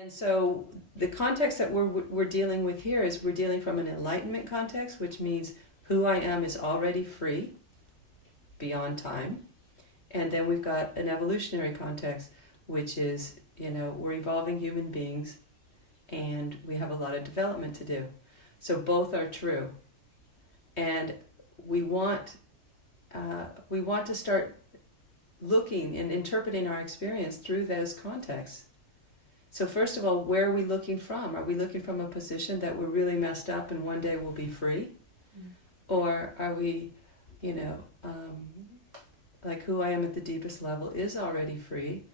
And so the context that we're dealing with here is we're dealing from an enlightenment context, which means who I am is already free beyond time. And then we've got an evolutionary context, which is, we're evolving human beings and we have a lot of development to do. So both are true. And we want to start looking and interpreting our experience through those contexts. So first of all, where are we looking from? Are we looking from a position that we're really messed up and one day we'll be free? Mm. Or are we, like who I am at the deepest level is already free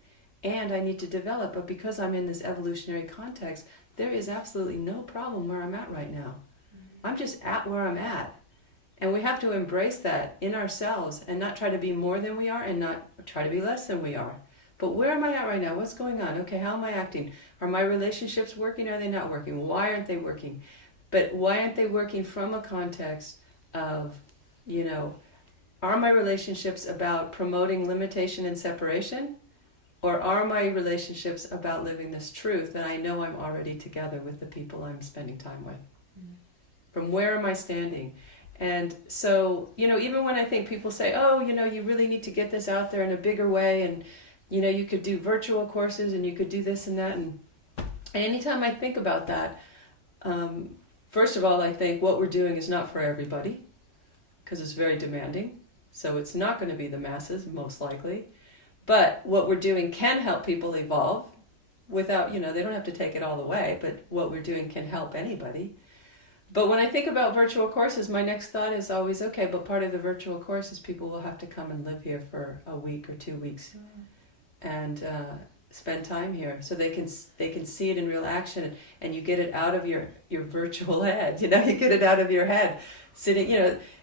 and I need to develop, but because I'm in this evolutionary context, there is absolutely no problem where I'm at right now. I'm just at where I'm at. And we have to embrace that in ourselves and not try to be more than we are and not try to be less than we are. But where am I at right now? What's going on? Okay, how am I acting? Are my relationships working? Are they not working? Why aren't they working? But why aren't they working from a context of, are my relationships about promoting limitation and separation? Or are my relationships about living this truth that I know I'm already together with the people I'm spending time with? Mm. From where am I standing? And so, even when I think people say, oh, you really need to get this out there in a bigger way and, you could do virtual courses and you could do this and that. And anytime I think about that, first of all, I think what we're doing is not for everybody because it's very demanding. So it's not going to be the masses, most likely. But what we're doing can help people evolve without, they don't have to take it all the way, but what we're doing can help anybody. But when I think about virtual courses, my next thought is always, okay, but part of the virtual course is people will have to come and live here for a week or 2 weeks and spend time here so they can see it in real action and you get it out of your virtual head, you get it out of your head. Sitting,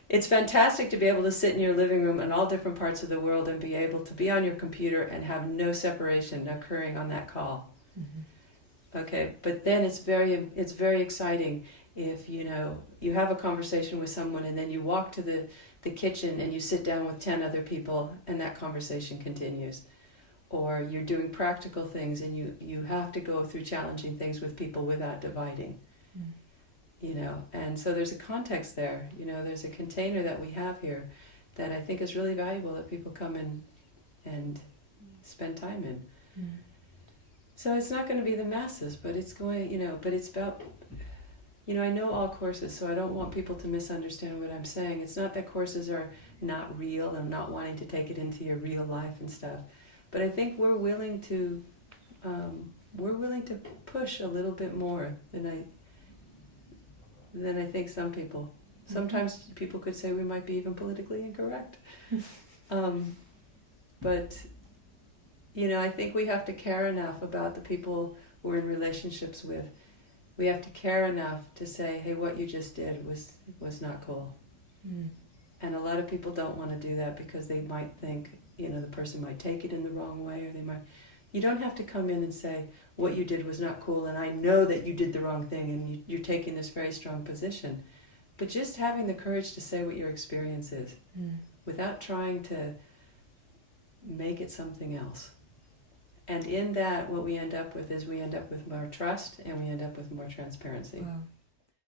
it's fantastic to be able to sit in your living room in all different parts of the world and be able to be on your computer and have no separation occurring on that call. Mm-hmm. Okay, but then it's very exciting if you have a conversation with someone and then you walk to the kitchen and you sit down with 10 other people and that conversation continues. Or you're doing practical things and you have to go through challenging things with people without dividing. And so there's a context there, there's a container that we have here that I think is really valuable that people come in and spend time in. Mm. So it's not going to be the masses, but it's going, but it's about, I know all courses, so I don't want people to misunderstand what I'm saying. It's not that courses are not real and not wanting to take it into your real life and stuff. But I think we're willing to push a little bit more than I think some people. Sometimes people could say we might be even politically incorrect. But I think we have to care enough about the people we're in relationships with. We have to care enough to say, hey, what you just did was not cool. Mm. And a lot of people don't want to do that because they might think, the person might take it in the wrong way, or they might. You don't have to come in and say, what you did was not cool, and I know that you did the wrong thing, and you're taking this very strong position. But just having the courage to say what your experience is, without trying to make it something else. And in that, what we end up with is we end up with more trust, and we end up with more transparency. Wow.